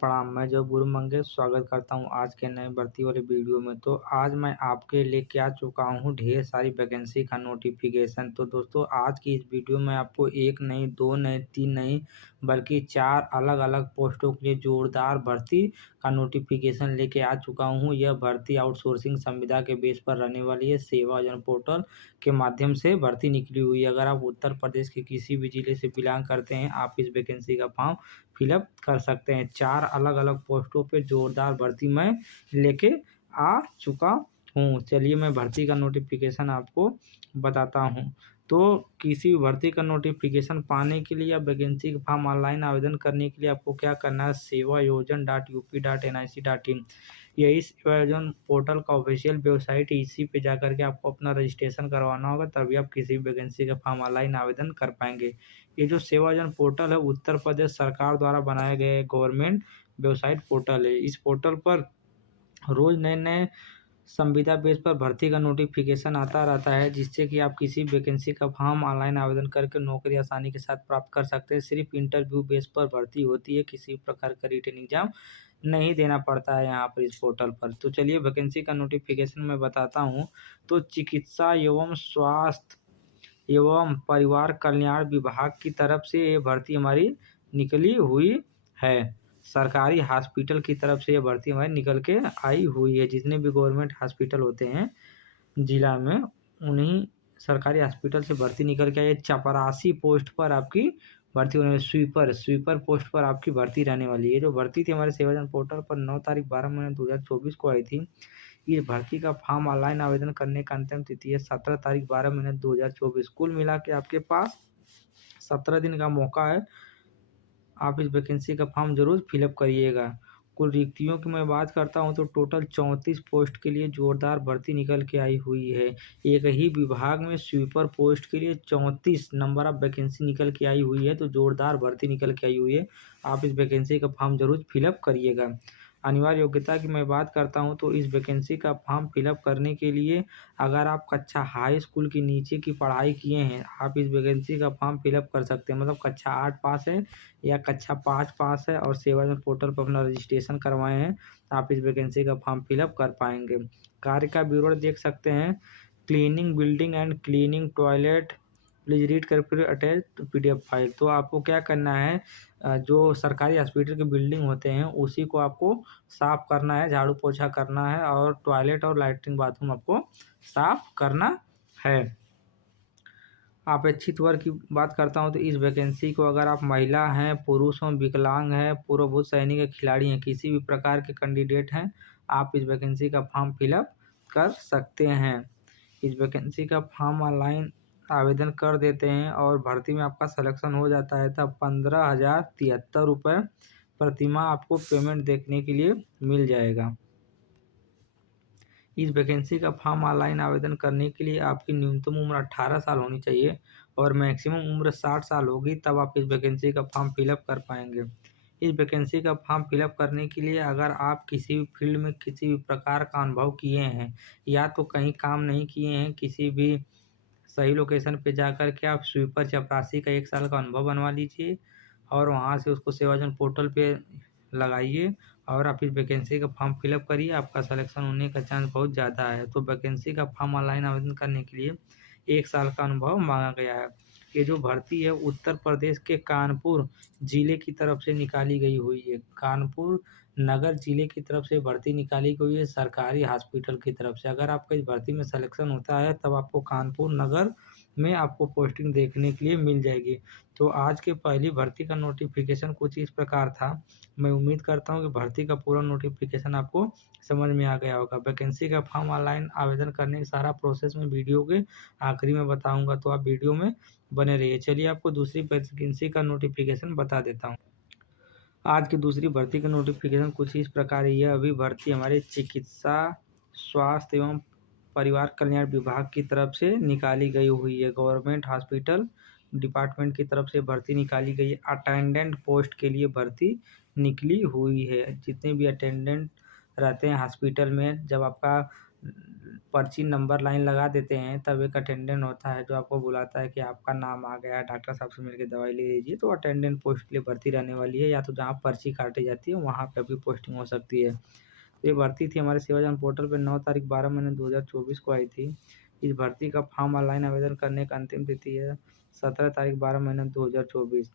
प्रणाम, मैं जो गुरु मंगेश स्वागत करता हूँ आज के नए भर्ती वाले वीडियो में। तो आज मैं आपके लेके आ चुका हूँ ढेर सारी वैकेंसी का नोटिफिकेशन। तो दोस्तों आज की इस वीडियो में आपको एक नहीं, दो नहीं, तीन नहीं बल्कि 4 अलग-अलग पोस्टों के लिए जोरदार भर्ती का नोटिफिकेशन लेके आ चुका हूँ। यह भर्ती आउटसोर्सिंग संविदा के बेस पर रहने वाली है। सेवा योजना पोर्टल के माध्यम से भर्ती निकली हुई है। अगर आप उत्तर प्रदेश के किसी भी जिले से बिलोंग करते हैं, आप इस वैकेंसी का फॉर्म फिलअप कर सकते हैं। 4 अलग-अलग पोस्टों पे जोरदार भर्ती मैं लेके आ चुका हूँ। चलिए मैं भर्ती का नोटिफिकेशन आपको बताता हूँ। तो किसी भी भर्ती का नोटिफिकेशन पाने के लिए या वैकेंसी का फॉर्म ऑनलाइन आवेदन करने के लिए आपको क्या करना है, sevayojan.up.nic.in यही सेवा योजना पोर्टल का ऑफिशियल वेबसाइट है। इसी पे जाकर के आपको अपना रजिस्ट्रेशन करवाना होगा, तभी आप किसी भी वैकेंसी का फॉर्म ऑनलाइन आवेदन कर पाएंगे। ये जो सेवा योजना पोर्टल है उत्तर प्रदेश सरकार द्वारा बनाया गया गवर्नमेंट वेबसाइट पोर्टल है। इस पोर्टल पर रोज नए-नए संविदा बेस पर भर्ती का नोटिफिकेशन आता रहता है, जिससे कि आप किसी वैकेंसी का फॉर्म ऑनलाइन आवेदन करके नौकरी आसानी के साथ प्राप्त कर सकते हैं। सिर्फ इंटरव्यू बेस पर भर्ती होती है, किसी प्रकार का रिटन एग्जाम नहीं देना पड़ता है यहाँ पर इस पोर्टल पर। तो चलिए वैकेंसी का नोटिफिकेशन मैं बताता हूँ। तो चिकित्सा एवं स्वास्थ्य एवं परिवार कल्याण विभाग की तरफ से ये भर्ती हमारी निकली हुई है। सरकारी हॉस्पिटल की तरफ से ये भर्ती हमारी निकल के आई हुई है। जितने भी गवर्नमेंट हॉस्पिटल होते हैं जिला में, उन्हीं सरकारी हॉस्पिटल से भर्ती निकल के आई है। 84 पोस्ट पर आपकी भर्ती होने वाली, स्वीपर पोस्ट पर आपकी भर्ती रहने वाली है। जो भर्ती थी हमारे सेवा योजना पोर्टल पर 9 तारीख 12 महीने 2024 को आई थी। इस भर्ती का फॉर्म ऑनलाइन आवेदन करने का अंतिम तिथि है 17 तारीख 12 महीने 2024। कुल मिला के आपके पास 17 दिन का मौका है। आप इस वैकेंसी का फॉर्म जरूर फिलअप करिएगा। कुल रिक्तियों की मैं बात करता हूं तो टोटल 34 पोस्ट के लिए जोरदार भर्ती निकल के आई हुई है। एक ही विभाग में स्वीपर पोस्ट के लिए 34 नंबर ऑफ वैकेंसी निकल के आई हुई है। तो जोरदार भर्ती निकल के आई हुई है। आप इस वैकेंसी का फॉर्म जरूर फिलअप करिएगा। अनिवार्य योग्यता की मैं बात करता हूं तो इस वैकेंसी का फॉर्म फिलअप करने के लिए अगर आप कक्षा हाई स्कूल के नीचे की पढ़ाई किए हैं, आप इस वैकेंसी का फॉर्म फिलअप कर सकते हैं। मतलब कक्षा 8 पास है या कक्षा 5 पास है और सेवा योजना पोर्टल पर अपना रजिस्ट्रेशन करवाए हैं, तो आप इस वैकेंसी का फॉर्म फिलअप कर पाएंगे। कार्य का विवरण देख सकते हैं। Cleaning building and cleaning toilet, please read कर फिर अटैच PDF फाइल। तो आपको क्या करना है, जो सरकारी हॉस्पिटल के बिल्डिंग होते हैं उसी को आपको साफ करना है, झाड़ू पोछा करना है और टॉयलेट और लैट्रिन बाथरूम आपको साफ करना है। अपेक्षित वर्ग की बात करता हूं तो इस वैकेंसी को अगर आप महिला हैं, पुरुष हों, विकलांग हैं, पूर्वभूत सैनिक के खिलाड़ी हैं, किसी भी प्रकार के कैंडिडेट हैं, आप इस वैकेंसी का फॉर्म फिलअप कर सकते हैं। इस वैकेंसी का फॉर्म ऑनलाइन आवेदन कर देते हैं और भर्ती में आपका सिलेक्शन हो जाता है तब 15,073 रुपये प्रतिमाह आपको पेमेंट देखने के लिए मिल जाएगा। इस वैकेंसी का फॉर्म ऑनलाइन आवेदन करने के लिए आपकी न्यूनतम उम्र 18 साल होनी चाहिए और मैक्सिमम उम्र 60 साल होगी, तब आप इस वैकेंसी का फॉर्म फिलअप कर पाएंगे। इस वैकेंसी का फॉर्म फिलअप करने के लिए अगर आप किसी भी फील्ड में किसी भी प्रकार का अनुभव किए हैं या तो कहीं काम नहीं किए हैं, किसी भी सही लोकेशन पे जाकर के आप स्वीपर चपरासी का 1 साल का अनुभव बनवा लीजिए और वहाँ से उसको सेवाजन पोर्टल पे लगाइए और आप इस वैकेंसी का फॉर्म फिलअप करिए। आपका सिलेक्शन होने का चांस बहुत ज़्यादा है। तो वैकेंसी का फॉर्म ऑनलाइन आवेदन करने के लिए 1 साल का अनुभव मांगा गया है। ये जो भर्ती है उत्तर प्रदेश के कानपुर जिले की तरफ से निकाली गई हुई है। कानपुर नगर जिले की तरफ से भर्ती निकाली गई है, सरकारी हॉस्पिटल की तरफ से। अगर आपका इस भर्ती में सिलेक्शन होता है तब आपको कानपुर नगर में आपको पोस्टिंग देखने के लिए मिल जाएगी। तो आज के पहली भर्ती का नोटिफिकेशन कुछ इस प्रकार था। मैं उम्मीद करता हूँ कि भर्ती का पूरा नोटिफिकेशन आपको समझ में आ गया होगा। वैकेंसी का फॉर्म ऑनलाइन आवेदन करने का सारा प्रोसेस मैं वीडियो के आखिरी में बताऊंगा, तो आप वीडियो में बने रहिए। चलिए आपको दूसरी वैकेंसी का नोटिफिकेशन बता देता हूँ। आज की दूसरी भर्ती का नोटिफिकेशन कुछ इस प्रकार है। यह अभी भर्ती हमारे चिकित्सा स्वास्थ्य एवं परिवार कल्याण विभाग की तरफ से निकाली गई हुई है। गवर्नमेंट हॉस्पिटल डिपार्टमेंट की तरफ से भर्ती निकाली गई है। अटेंडेंट पोस्ट के लिए भर्ती निकली हुई है। जितने भी अटेंडेंट रहते हैं हॉस्पिटल में, जब आपका पर्ची नंबर लाइन लगा देते हैं, तब एक अटेंडेंट होता है जो आपको बुलाता है कि आपका नाम आ गया, डॉक्टर साहब से मिलके दवाई ले लीजिए। तो अटेंडेंट पोस्ट के लिए भर्ती रहने वाली है, या तो जहाँ पर्ची काटी जाती है वहाँ पे आपकी पोस्टिंग हो सकती है। तो ये भर्ती थी हमारे सेवाजन पोर्टल पे 9 तारीख 12 महीने 2024 को आई थी। इस भर्ती का फॉर्म ऑनलाइन आवेदन करने का अंतिम तिथि है 17 तारीख 12 महीने 2024।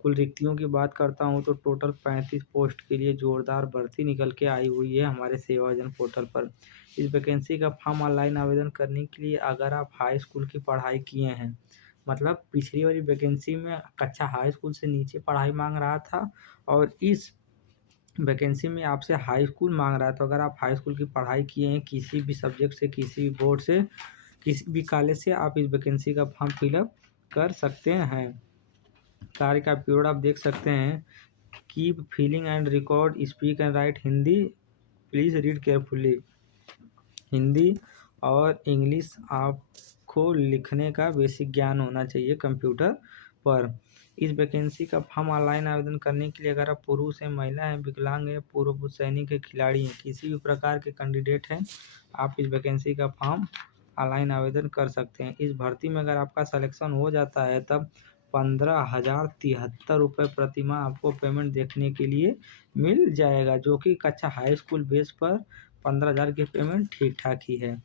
कुल रिक्तियों की बात करता हूँ तो टोटल 35 पोस्ट के लिए जोरदार भर्ती निकल के आई हुई है हमारे सेवाजन पोर्टल पर। इस वैकेंसी का फॉर्म ऑनलाइन आवेदन करने के लिए अगर आप हाई स्कूल की पढ़ाई किए हैं, मतलब पिछली वाली वैकेंसी में कक्षा हाई स्कूल से नीचे पढ़ाई मांग रहा था और इस वैकेंसी में आपसे हाई स्कूल मांग रहा है। तो अगर आप हाई स्कूल की पढ़ाई किए हैं किसी भी सब्जेक्ट से, किसी भी बोर्ड से, किसी भी कॉलेज से, आप इस वैकेंसी का फॉर्म फिलअप कर सकते हैं। कार्य का पीरियड आप देख सकते हैं। Keep feeling and record, speak and right Hindi, please read carefully. Hindi और इंग्लिश आपको लिखने का बेसिक ज्ञान होना चाहिए कंप्यूटर पर। इस वैकेंसी का फॉर्म ऑनलाइन आवेदन करने के लिए अगर आप पुरुष हैं, महिला हैं, विकलांग हैं, पूर्व सैनिक के खिलाड़ी हैं, किसी भी प्रकार के कैंडिडेट हैं, आप इस वैकेंसी का फॉर्म ऑनलाइन आवेदन कर सकते हैं। इस भर्ती में अगर आपका सिलेक्शन हो जाता है तब 15,073 रुपये प्रतिमाह आपको पेमेंट देखने के लिए मिल जाएगा, जो कि कक्षा हाई स्कूल बेस पर 15,000 की पेमेंट ठीक ठाक ही है।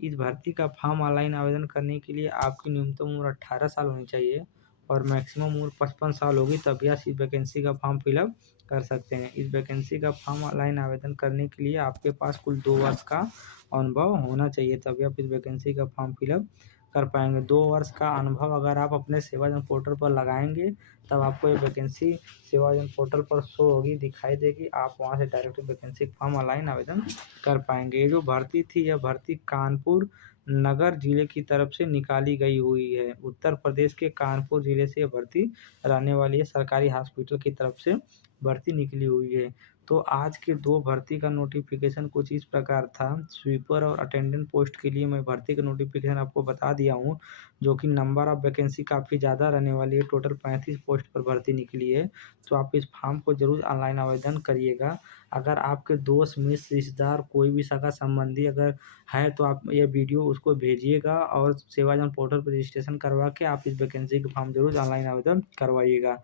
इस भर्ती का फॉर्म ऑनलाइन आवेदन करने के लिए आपकी न्यूनतम उम्र 18 साल होनी चाहिए और मैक्सिमम उम्र 55 साल होगी, तभी आप इस वैकेंसी का फॉर्म फिलअप कर सकते हैं। इस वैकेंसी का फॉर्म ऑनलाइन आवेदन करने के लिए आपके पास कुल 2 वर्ष का अनुभव होना चाहिए, तभी आप इस वैकेंसी का फॉर्म फिलअप कर पाएंगे। 2 वर्ष का अनुभव अगर आप अपने सेवाजन पोर्टल पर लगाएंगे तब आपको ये वैकेंसी सेवाजन पोर्टल पर शो होगी, दिखाई देगी। आप वहाँ से डायरेक्ट वैकेंसी फॉर्म ऑनलाइन आवेदन कर पाएंगे। ये जो भर्ती थी, यह भर्ती कानपुर नगर जिले की तरफ से निकाली गई हुई है। उत्तर प्रदेश के कानपुर जिले से यह भर्ती रहने वाली है। सरकारी हॉस्पिटल की तरफ से भर्ती निकली हुई है। तो आज के 2 भर्ती का नोटिफिकेशन कुछ इस प्रकार था। स्वीपर और अटेंडेंट पोस्ट के लिए मैं भर्ती का नोटिफिकेशन आपको बता दिया हूँ, जो कि नंबर ऑफ वैकेंसी काफ़ी ज़्यादा रहने वाली है। टोटल 35 पोस्ट पर भर्ती निकली है। तो आप इस फॉर्म को ज़रूर ऑनलाइन आवेदन करिएगा। अगर आपके दोस्त, मित्र, रिश्तेदार, कोई भी सगा संबंधी अगर है तो आप ये वीडियो उसको भेजिएगा और सेवाजन पोर्टल पर रजिस्ट्रेशन करवा के आप इस वैकेंसी का फॉर्म ज़रूर ऑनलाइन आवेदन करवाइएगा।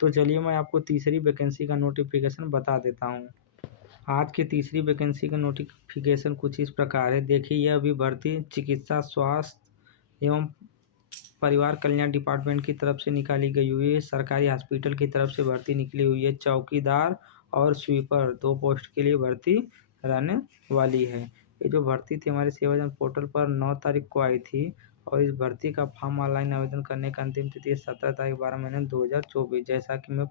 तो चलिए मैं आपको तीसरी वैकेंसी का नोटिफिकेशन बता देता हूँ। आज की तीसरी वैकेंसी का नोटिफिकेशन कुछ इस प्रकार है। देखिए, यह अभी भर्ती चिकित्सा स्वास्थ्य एवं परिवार कल्याण डिपार्टमेंट की तरफ से निकाली गई हुई है। सरकारी हॉस्पिटल की तरफ से भर्ती निकली हुई है। चौकीदार और स्वीपर 2 पोस्ट के लिए भर्ती रहने वाली है। ये जो भर्ती थी हमारे सेवाजन पोर्टल पर 9 तारीख को आई थी और इस भर्ती का फॉर्म ऑनलाइन आवेदन करने का अंतिम तिथि 17 तारीख 12 महीने 2024, जैसा कि मैं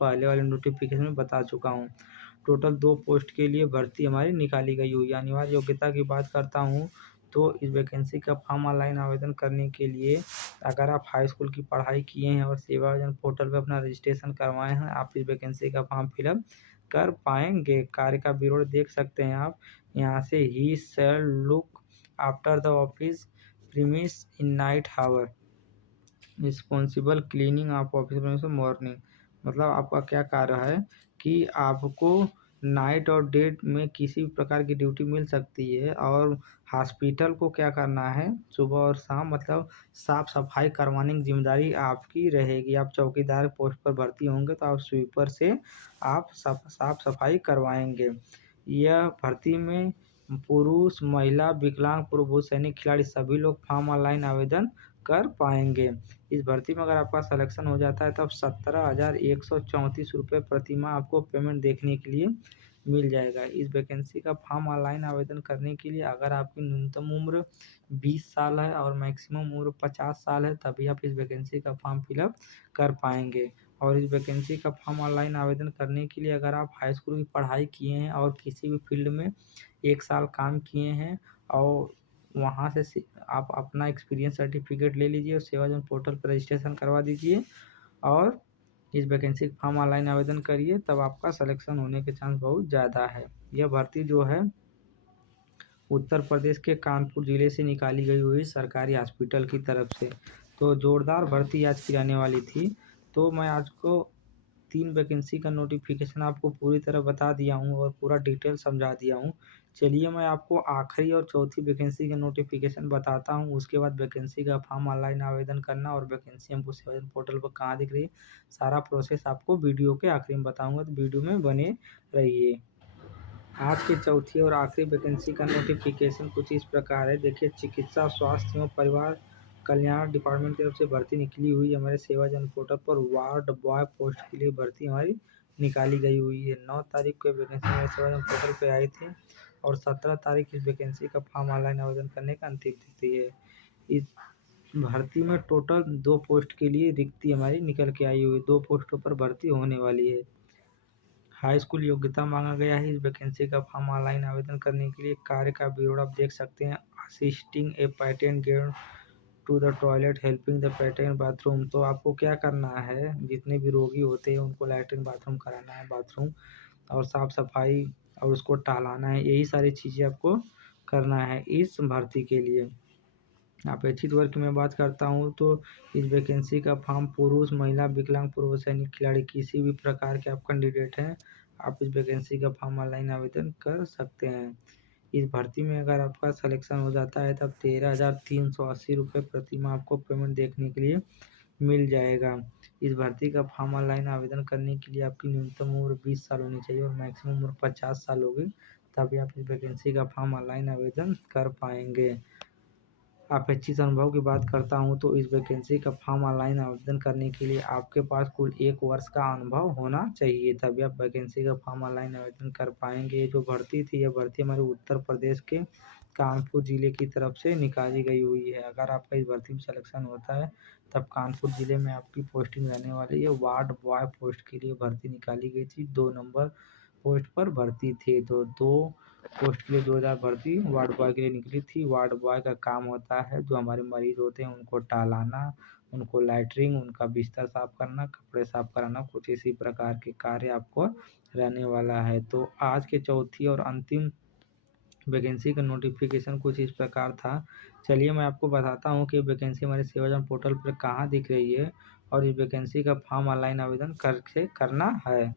पहले वाले नोटिफिकेशन में बता चुका हूँ। टोटल 2 पोस्ट के लिए भर्ती हमारी निकाली गई हुई है। अनिवार्य योग्यता की बात करता हूँ तो इस वैकेंसी का फॉर्म ऑनलाइन आवेदन करने के लिए अगर आप हाई स्कूल की पढ़ाई किए हैं और सेवायोजन पोर्टल पर अपना रजिस्ट्रेशन करवाए हैं, आप इस वैकेंसी का फॉर्म फिलअप कर पाएंगे। कार्य का विवरण देख सकते हैं आप यहाँ से। He shall look after the office premise in night hour, responsible cleaning of office morning. मतलब आपका क्या कार्य है कि आपको नाइट और डे में किसी भी प्रकार की ड्यूटी मिल सकती है और हॉस्पिटल को क्या करना है, सुबह और शाम मतलब साफ़ सफाई करवाने की जिम्मेदारी आपकी रहेगी। आप चौकीदार पोस्ट पर भर्ती होंगे तो आप स्वीपर से आप साफ़ सफाई करवाएंगे। यह भर्ती में पुरुष, महिला, विकलांग, पूर्व सैनिक, खिलाड़ी सभी लोग फॉर्म ऑनलाइन आवेदन कर पाएंगे। इस भर्ती में अगर आपका सिलेक्शन हो जाता है तब 17,134 रुपये प्रतिमाह आपको पेमेंट देखने के लिए मिल जाएगा। इस वैकेंसी का फॉर्म ऑनलाइन आवेदन करने के लिए अगर आपकी न्यूनतम उम्र 20 साल है और मैक्सिमम उम्र 50 साल है, तभी आप इस वैकेंसी का फॉर्म फिलअप कर पाएंगे। और इस वैकेंसी का फॉर्म ऑनलाइन आवेदन करने के लिए अगर आप हाई स्कूल की पढ़ाई किए हैं और किसी भी फील्ड में 1 साल काम किए हैं और वहाँ से आप अपना एक्सपीरियंस सर्टिफिकेट ले लीजिए और सेवाजन पोर्टल पर रजिस्ट्रेशन करवा दीजिए और इस वैकेंसी का फॉर्म ऑनलाइन आवेदन करिए, तब आपका सिलेक्शन होने के चांस बहुत ज़्यादा है। यह भर्ती जो है उत्तर प्रदेश के कानपुर ज़िले से निकाली गई हुई सरकारी हॉस्पिटल की तरफ से। तो ज़ोरदार भर्ती आज की रहने वाली थी। तो मैं आज को 3 वैकेंसी का नोटिफिकेशन आपको पूरी तरह बता दिया हूँ और पूरा डिटेल समझा दिया हूँ। चलिए मैं आपको आखिरी और चौथी वैकेंसी का नोटिफिकेशन बताता हूँ, उसके बाद वैकेंसी का फॉर्म ऑनलाइन आवेदन करना और वैकेंसी हमको सेवायोजन पोर्टल पर कहाँ दिख रही है, सारा प्रोसेस आपको वीडियो के आखिरी में बताऊँगा, तो वीडियो में बने रहिए। आज की चौथी और आखिरी वैकेंसी का नोटिफिकेशन कुछ इस प्रकार है। देखिए, चिकित्सा स्वास्थ्य एवं परिवार कल्याण डिपार्टमेंट की तरफ से भर्ती निकली हुई है। हमारे सेवाजन पोर्टल पर वार्ड बॉय पोस्ट के लिए भर्ती हमारी निकाली गई हुई है। 9 तारीख को वैकेंसी हमारे सेवाजन पोर्टल पे आई थी और 17 तारीख इस वैकेंसी का फॉर्म ऑनलाइन आवेदन करने का अंतिम तिथि है। इस भर्ती में टोटल 2 पोस्ट के लिए रिक्ति हमारी निकल के आई हुई, 2 पोस्टों पर भर्ती होने वाली है। हाई स्कूल योग्यता मांगा गया है। इस वैकेंसी का फॉर्म ऑनलाइन आवेदन करने के लिए कार्य का विवरण आप देख सकते हैं। Assisting a patient get to the toilet, helping the patient bathroom. तो आपको क्या करना है, जितने भी रोगी होते हैं उनको लैट्रिन बाथरूम कराना है, बाथरूम और साफ सफाई और उसको टहलाना है, यही सारी चीज़ें आपको करना है इस भर्ती के लिए। अपेक्षित वर्ग की मैं बात करता हूँ तो इस वैकेंसी का फॉर्म पुरुष, महिला, विकलांग, पूर्व सैनिक, खिलाड़ी, किसी भी प्रकार के आप कैंडिडेट हैं, आप इस वैकेंसी का फॉर्म ऑनलाइन आवेदन कर सकते हैं। इस भर्ती में अगर आपका सिलेक्शन हो जाता है तब 13,380 रुपये प्रति माह आपको पेमेंट देखने के लिए मिल जाएगा। इस भर्ती का फॉर्म ऑनलाइन आवेदन करने के लिए आपकी न्यूनतम उम्र 20 साल होनी चाहिए और मैक्सिमम उम्र 50 साल होगी, तभी आप इस वैकेंसी का फॉर्म ऑनलाइन आवेदन कर पाएंगे। अपेक्षित अनुभव की बात करता हूँ तो इस वैकेंसी का फॉर्म ऑनलाइन आवेदन करने के लिए आपके पास कुल 1 वर्ष का अनुभव होना चाहिए, तभी आप वैकेंसी का फॉर्म ऑनलाइन आवेदन कर पाएंगे। ये जो भर्ती थी, यह भर्ती हमारे उत्तर प्रदेश के कानपुर ज़िले की तरफ से निकाली गई हुई है। अगर आपका इस भर्ती में सिलेक्शन होता है तब कानपुर ज़िले में आपकी पोस्टिंग रहने वाली है। वार्ड बॉय पोस्ट के लिए भर्ती निकाली गई थी, 2 नंबर पोस्ट पर भर्ती थी, तो 2 पोस्ट के लिए 2000 भर्ती वार्ड बॉय के लिए निकली थी। वार्ड बॉय का काम होता है जो हमारे मरीज होते हैं उनको टहलाना, उनको लैट्रिन, उनका बिस्तर साफ करना, कपड़े साफ कराना, कुछ इसी प्रकार के कार्य आपको रहने वाला है। तो आज के चौथी और अंतिम वैकेंसी का नोटिफिकेशन कुछ इस प्रकार था। चलिए मैं आपको बताता हूँ कि वैकेंसी हमारे सेवाजन पोर्टल पर कहाँ दिख रही है और इस वैकेंसी का फॉर्म ऑनलाइन आवेदन कैसे करना है।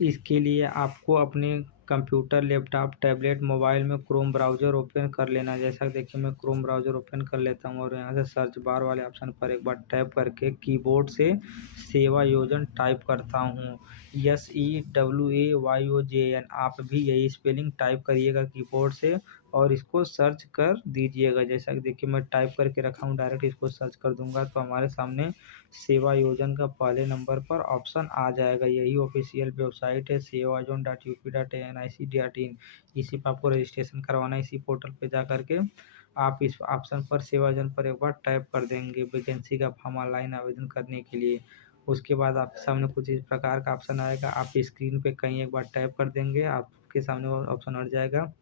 इसके लिए आपको अपने कंप्यूटर, लैपटॉप, टैबलेट, मोबाइल में क्रोम ब्राउज़र ओपन कर लेना। जैसा देखिए मैं क्रोम ब्राउज़र ओपन कर लेता हूँ और यहाँ से सर्च बार वाले ऑप्शन पर एक बार टैप करके कीबोर्ड से सेवायोजन टाइप करता हूँ, SEWAYOJN। आप भी यही स्पेलिंग टाइप करिएगा कीबोर्ड से और इसको सर्च कर दीजिएगा। जैसा कि देखिए मैं टाइप करके रखा हूँ, डायरेक्ट इसको सर्च कर दूंगा तो हमारे सामने सेवायोजन का पहले नंबर पर ऑप्शन आ जाएगा। यही ऑफिशियल वेबसाइट है sewayon.up.nic.in। इसी पर आपको रजिस्ट्रेशन करवाना है। इसी पोर्टल पे जा करके आप इस ऑप्शन पर सेवायोजन पर एक बार टैप कर देंगे वैकेंसी का फॉर्म ऑनलाइन आवेदन करने के लिए। उसके बाद आपके सामने कुछ इस प्रकार का ऑप्शन आएगा, आप स्क्रीन पे कहीं एक बार टैप कर देंगे, आपके सामने वो ऑप्शन हट जाएगा।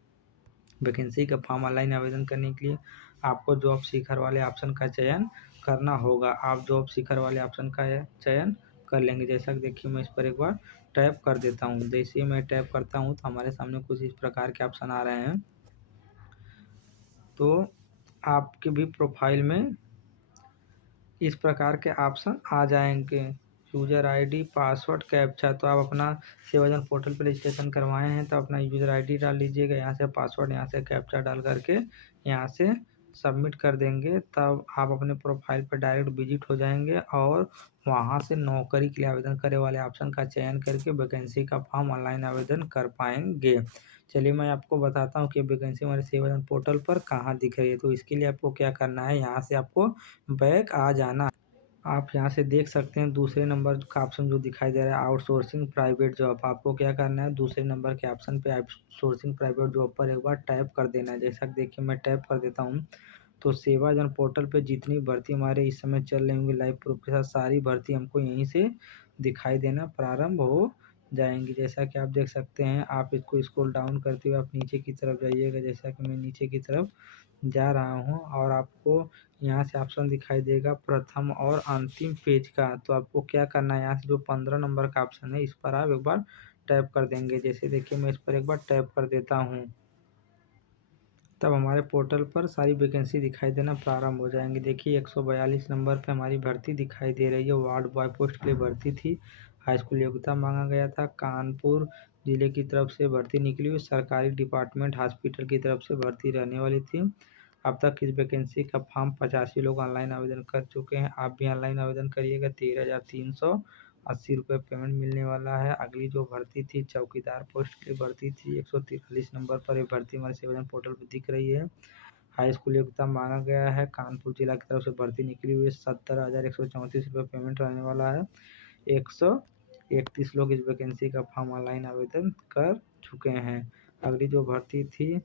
वैकेंसी का फॉर्म ऑनलाइन आवेदन करने के लिए आपको जॉब सीकर वाले ऑप्शन का चयन करना होगा। आप जॉब सीकर वाले ऑप्शन का चयन कर लेंगे। जैसा कि देखिए मैं इस पर एक बार टैप कर देता हूँ। जैसे ही मैं टैप करता हूँ तो हमारे सामने कुछ इस प्रकार के ऑप्शन आ रहे हैं। तो आपके भी प्रोफाइल में इस प्रकार के ऑप्शन आ जाएंगे, यूज़र आईडी, पासवर्ड, कैप्चा। तो आप अपना सेवाजन पोर्टल पर रजिस्ट्रेशन करवाए हैं तो अपना यूज़र आईडी डाल लीजिएगा, यहाँ से पासवर्ड, यहाँ से कैप्चा डाल करके यहाँ से सबमिट कर देंगे। तब आप अपने प्रोफाइल पर डायरेक्ट विजिट हो जाएंगे और वहाँ से नौकरी के लिए आवेदन करे वाले ऑप्शन का चयन करके वैकेंसी का फॉर्म ऑनलाइन आवेदन कर पाएंगे। चलिए मैं आपको बताता हूँ कि वैकेंसी हमारे सेवाजन पोर्टल पर कहाँ दिख रही है। तो इसके लिए आपको क्या करना है, यहाँ से आपको बैक आ जाना। आप यहाँ से देख सकते हैं दूसरे नंबर का ऑप्शन जो दिखाई दे रहा है आउटसोर्सिंग प्राइवेट जॉब। आपको क्या करना है, दूसरे नंबर के ऑप्शन पे आउटसोर्सिंग प्राइवेट जॉब पर एक बार टैप कर देना है। जैसा कि देखिए मैं टैप कर देता हूँ तो सेवाजन पोर्टल पे जितनी भर्ती हमारे इस समय चल रही होंगी लाइव प्रूफ के साथ, सारी भर्ती हमको यहीं से दिखाई देना प्रारंभ हो जाएंगी। जैसा कि आप देख सकते हैं, आप इसको स्क्रॉल डाउन करते हुए आप नीचे की तरफ जाइएगा। जैसा कि मैं नीचे की तरफ जा रहा हूँ और आपको यहाँ से ऑप्शन दिखाई देगा प्रथम और अंतिम पेज का। तो आपको क्या करना है, यहाँ से जो 15 नंबर का ऑप्शन है इस पर आप एक बार टैप कर देंगे। जैसे देखिए मैं इस पर एक बार टैप कर देता हूँ, तब हमारे पोर्टल पर सारी वैकेंसी दिखाई देना प्रारंभ हो जाएंगी। देखिए 142 नंबर पे हमारी भर्ती दिखाई दे रही है, वार्ड बॉय पोस्ट के लिए भर्ती थी। हाई स्कूल योग्यता मांगा गया था। कानपुर जिले की तरफ से भर्ती निकली हुई सरकारी डिपार्टमेंट हॉस्पिटल की तरफ से भर्ती रहने वाली थी। अब तक इस वैकेंसी का फॉर्म 85 लोग ऑनलाइन आवेदन कर चुके हैं। आप भी ऑनलाइन आवेदन करिएगा। 13,380 रुपये पेमेंट मिलने वाला है। अगली जो भर्ती थी चौकीदार पोस्ट की भर्ती थी। 143 नंबर पर ये भर्ती हमारे सेवाजन पोर्टल पर दिख रही है। हाई स्कूल योग्यता मांगा गया है। कानपुर जिला की तरफ से भर्ती निकली हुई 70,134 रुपये पेमेंट रहने वाला है। 131 लोग इस वैकेंसी का फॉर्म ऑनलाइन आवेदन कर चुके हैं। अगली जो भर्ती थी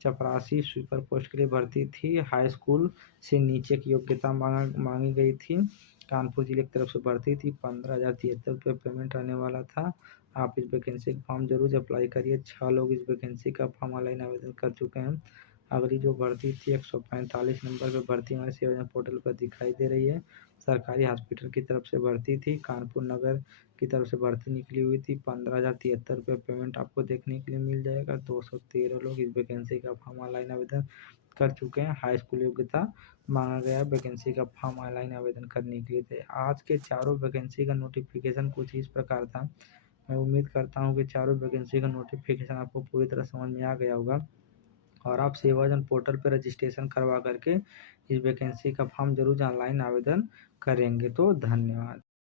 चपरासी स्वीपर पोस्ट के लिए भर्ती थी। हाई स्कूल से नीचे की योग्यता मांगी गई थी। कानपुर जिले की तरफ से भर्ती थी। 15,073 रुपये पेमेंट रहने वाला था। आप इस वैकेंसी का फॉर्म जरूर अप्लाई करिए। 6 लोग इस वैकेंसी का फॉर्म ऑनलाइन आवेदन कर चुके हैं। अगली जो भर्ती थी 145 नंबर पर भर्ती हमारे सेवाजन पोर्टल पर दिखाई दे रही है। सरकारी हॉस्पिटल की तरफ से भर्ती थी। कानपुर नगर की तरफ से भर्ती निकली हुई थी। 15,073 रुपये पेमेंट आपको देखने के लिए मिल जाएगा। 213 लोग इस वैकेंसी का फॉर्म ऑनलाइन आवेदन कर चुके हैं। हाई स्कूल योग्यता मांगा गया वैकेंसी का फॉर्म ऑनलाइन आवेदन करने के लिए थे। आज के चारों वैकेंसी का नोटिफिकेशन कुछ इस प्रकार था। मैं उम्मीद करता हूँ कि चारों वैकेंसी का नोटिफिकेशन आपको पूरी तरह समझ में आ गया होगा और आप सेवाजन पोर्टल पर रजिस्ट्रेशन करवा करके इस वैकेंसी का फॉर्म जरूर ऑनलाइन आवेदन करेंगे। तो धन्यवाद।